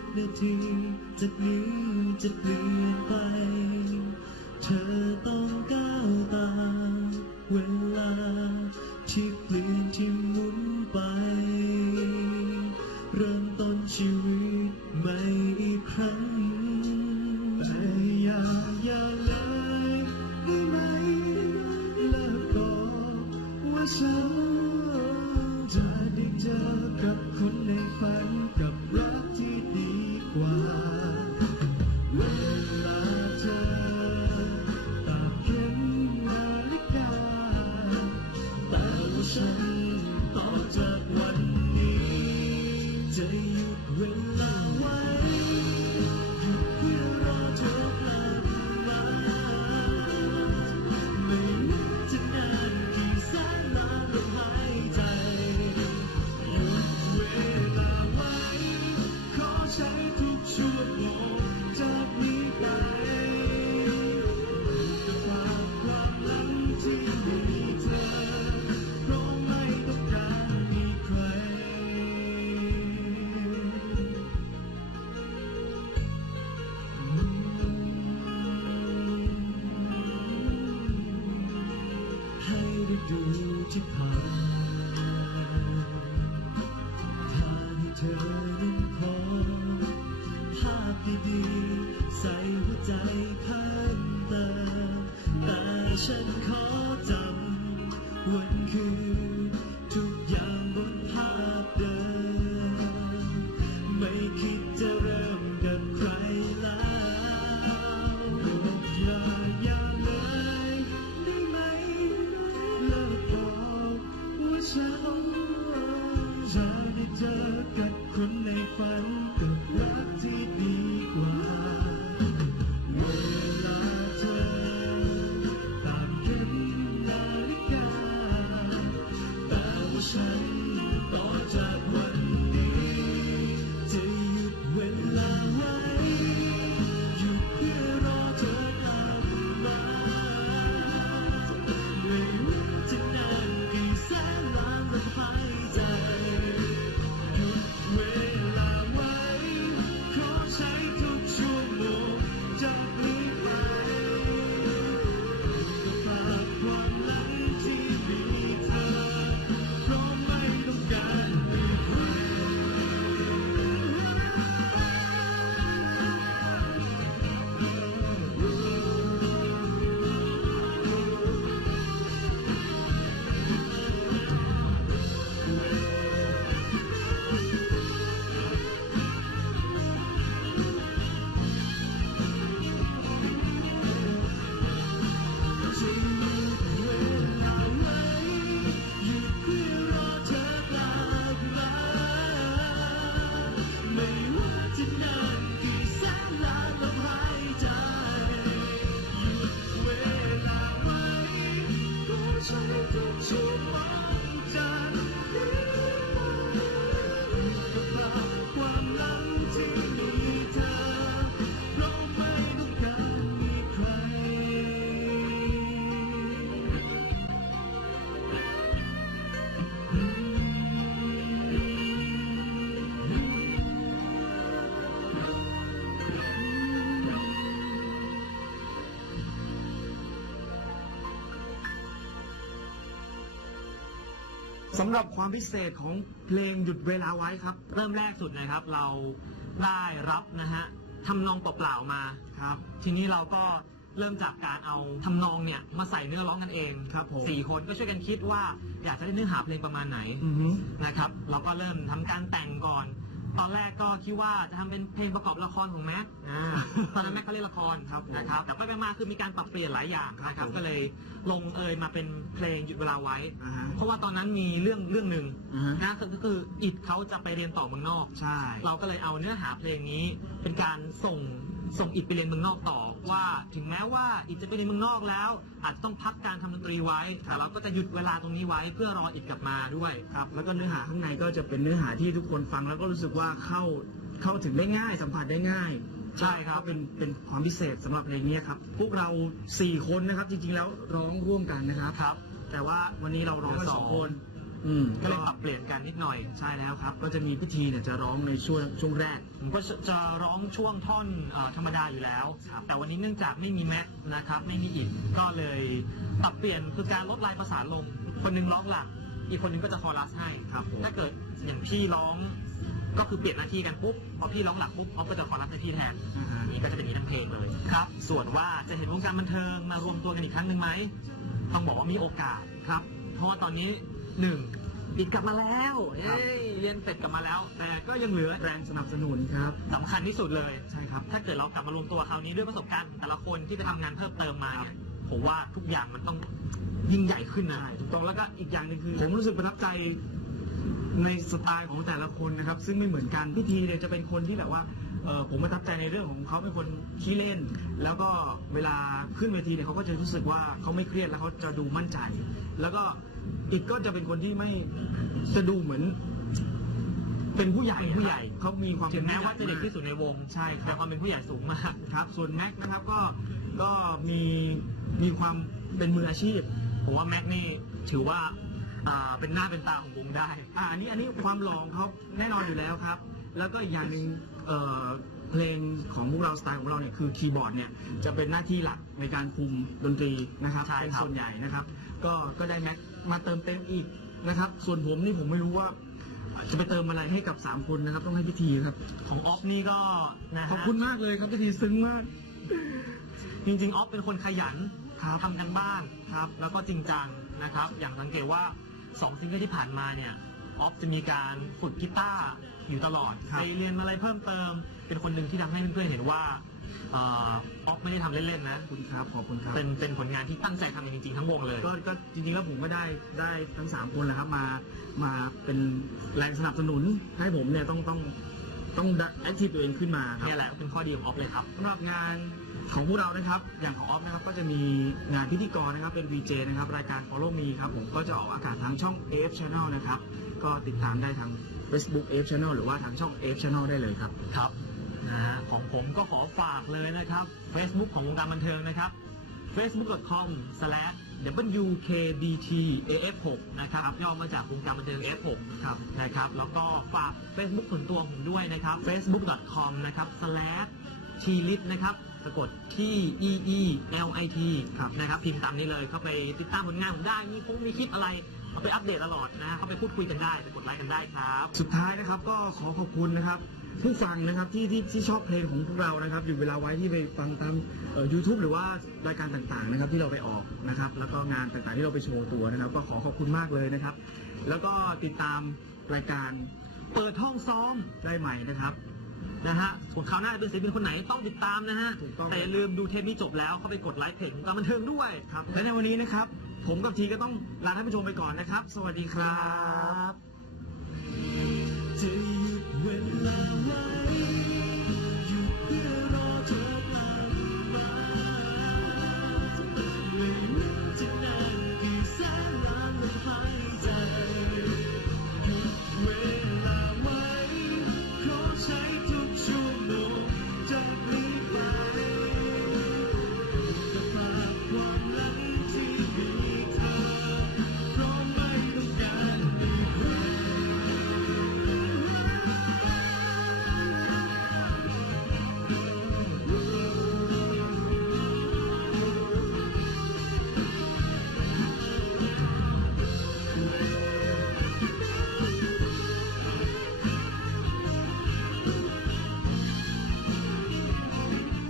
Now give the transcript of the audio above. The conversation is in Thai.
กนาทีจะนี้จะเปลี่ยนไป เธอต้องก้าวตามเวลาที่เปลี่ยนที่หมุนไป สำหรับความพิเศษของเพลงหยุดเวลาไว้ครับ เริ่มแรกสุดนะครับ เราได้รับนะฮะทำนองเปล่าๆมาครับ ทีนี้เราก็เริ่มจากการเอาทำนองเนี่ยมาใส่เนื้อร้องกันเองครับผมสี่คนก็ช่วยกันคิดว่าอยากจะได้เนื้อหาเพลงประมาณไหนอือฮึ นะครับ เราก็เริ่มทำการแต่งก่อนตอน แรกก็คิดว่าจะทำเป็นเพลงประกอบละครของแม็กอ่า ตอนนั้นแม็กเขาเล่นละครครับผมนะครับ แต่ไปๆมาคือมีการปรับเปลี่ยนหลายอย่างนะคครัรับบผม ก็เลยลงเอยมาเป็นเพลงหยุดเวลาไว้ อ่าฮะเพราะว่าตอนนั้นมีเรื่องเรื่องหนึ่งอ่าฮะนะก็คืออิดเขาจะไปเรียนต่อเมืองนอก ใช่ เราก็เลยเอาเนื้อหาเพลงนี้เป็นการส่ง ส่งอิดไปเรียนเมืองนอกต่อว่า ถึงแม้ว่าอิดจะไปเรียนเมืองนอกแล้ว อาจจะต้องพักการทำดนตรีไว้แต่เราก็จะหยุดเวลาตรงนี้ไว้เพื่อรออิดกลับมาด้วยครับ แล้วก็เนื้อหาข้างในก็จะเป็นเนื้อหาที่ทุกคนฟังแล้วก็รู้สึกว่าเข้าเข้าถึงได้ง่าย สัมผัสได้ง่ายใช่ครับก็เป็นเป็นความพิเศษสำหรับเพลงนี้ครับพวกเราสี่คนนะครับจริงๆแล้วร้องร่วมกันนะครับครับ แต่ว่าวันนี้เราร้องกันเหลือสสอองงคน อืมก็เลยปรับเปลี่ยนกันนิดหน่อยใช่แล้วครับ ก็จะมีพิธีเนี่ยจะร้องในช่วงช่วงแรกผมก็จะจะร้องช่วงท่อนเอ่อธรรมดาอยู่แล้ว แต่วันนี้เนื่องจากไม่มีแม็กนะครับไม่มีอิดก็เลยปรับเปลี่ยนคือการลดลายประสานลง คนหนึงร้องหลัก อีกคนหนึงก็จะคอรัสให้ครับผมถ้าเกิดอย่างพี่ร้อง ก็คือเปลี่ยนหน้าที่กันปุ๊บพอพี่ร้องหลักปุ๊บออฟก็จะคอรัสในที่แทนอ่าฮะอันนี้ก็จะเป็นอย่างนี้ทั้งเพลงเลยครับ ส่วนว่าจะเห็นวงการบันเทิงมารวมตัวกันอีกครั้งหนึ่งไหม ต้องบอกว่ามีโอกาสครับ เพราะว่าตอนนี้ หนึ่งปิดกลับมาแล้วเอ้ยเรียนเสร็จกลับมาแล้ว แต่ก็ยังเหลือแรงสนับสนุนครับสำคัญที่สุดเลย ใช่ครับ ถ้าเกิดเรากลับมารวมตัวคราวนี้ด้วยประสบการณ์ของแต่ละคนที่ไปทำงานเพิ่มเติมมาเนี่ยผมว่าทุกอย่างมันต้องยิ่งใหญ่ขึ้นนะใช่ถูกต้องแล้วก็อีกอย่างหนึงคือ ผมรู้สึกประทับใจในสไตล์ของแต่ละคนนะครับ ซึ่งไม่เหมือนกันพิธีเนี่ยจะเป็นคนที่แบบว่าเออผมประทับใจในเรื่องของเขาเป็นคนขี้เล่น แล้วก็เวลาขึ้นเวทีเนี่ยเขาก็จะรู้สึกว่าเขาไม่เครียดแล้วเขาจะดูมั่นใจ แล้วก็ อีกก็จะเป็นคนที่ไม่จะดูเหมือน เป็นผู้ใหญ่เป็นผู้ใหญ่เขามีความถึงแม้ว่าจะป็นเด็กผู้ใหญ่ที่สุดในวงใช่คแต่รับความเป็นผู้ใหญ่สูงมากครับ ส่วนแม็กนะครับก็ก็มีมีความเป็นมืออาชีพ ผมว่าแม็กนี่ถือว่าอ่าเป็นหน้าเป็นตาของวงได้อ่าอันนี้อันนี้ความหล่อของเขาแน่นอนอยู่แล้วครับ แล้วก็อีกอย่างหนึ่งเอ่อเพลงของพวกเราสไตล์ของเราเนี่ยคือคีย์บอร์ดเนี่ยจะเป็นหน้าที่หลักในการคุมดนตรีนะครับใช่เป็นครับ ส่วนใหญ่นะครับ ก็ก็ได้แม็ก มาเติมเต็มอีกนะครับ ส่วนผมนี่ผมไม่รู้ว่า จะไปเติมอะไรให้กับสามคนนะครับ ต้องให้พิธีครับ ของออฟนี่ก็นะฮะขอบคุณมากเลยครับพิธีซึ้งมาก จริงๆออฟเป็นคนขยันครับทำกันบ้านครับ แล้วก็จริงจังนะครับ อย่างสังเกตว่าสองซิงเกิลที่ผ่านมาเนี่ยออฟจะมีการฝึกกีตาร์อยู่ตลอดครับไปเรียนอะไรเพิ่มเติม เป็นคนหนึ่งที่ทำให้เพื่อนๆเห็นว่าเอ่อออฟไม่ได้ทำเล่นๆนะ ขอบคุณครับขอบคุณครับ เป็นเป็นผลงานที่ตั้งใจทำจริงๆทั้งวงเลย ก็ก็จริงๆแล้วผมก็ได้ได้ทั้งสามคนแหละครับมามาเป็นแรงสนับสนุนให้ผมเนี่ยต้องต้องต้องแอคทีฟตัวเองขึ้นมาครับ นี่แหละก็เป็นข้อดีของออฟเลยครับ สำหรับงานของพวกเรานะครับ อย่างของออฟนะครับก็จะมีงานพิธีกรนะครับเป็น VJ นะครับรายการ Follow Me ครับผมก็จะออกอากาศทางช่อง AF Channel นะครับ ก็ติดตามได้ทาง Facebook AF Channel หรือว่าทางช่อง AF Channel ได้เลยครับ ครับ นะฮะของผมก็ขอฝากเลยนะครับ Facebook ของวงการบันเทิงนะครับ facebook.com/wkbtaf6 นะครับย่อมาจากวงการบันเทิง F6 ครับนะครับ แล้วก็ฝาก Facebook ส่วนตัวผมด้วยนะครับ facebook.com นะครับ slash ชีลิตนะครับสะกดที่ e e l i t ครับนะครับพิมพ์ตามนี้เลยเข้าไปติดตามผลงานผมได้มีคงมีคลิปอะไรเอาไปอัปเดตตลอดนะเข้าไปพูดคุยกันได้ไปกดไลค์กันได้ครับ สุดท้ายนะครับก็ขอขอบคุณนะครับ ผู้ฟังนะครับที่ที่ที่ชอบเพลงของพวกเรานะครับ อยู่เวลาไว้ที่ไปฟังตามเอ่อ YouTube หรือว่ารายการต่างๆนะครับ ที่เราไปออกนะครับ แล้วก็งานต่างๆที่เราไปโชว์ตัวนะครับ ก็ขอขอบคุณมากเลยนะครับ แล้วก็ติดตามรายการเปิดห้องซ้อมได้ใหม่นะครับนะฮะส่วนคราวหน้าจะเป็นศิลปินคนไหนต้องติดตามนะฮะ ถูกต้อง แต่อย่าลืมดูเทปนี้จบแล้วเข้าไปกดไลค์เพจของการบันเทิงด้วยครับ และในวันนี้นะครับ ผมกับทีก็ต้องลาท่านผู้ชมไปก่อนนะครับ สวัสดีครับ When I was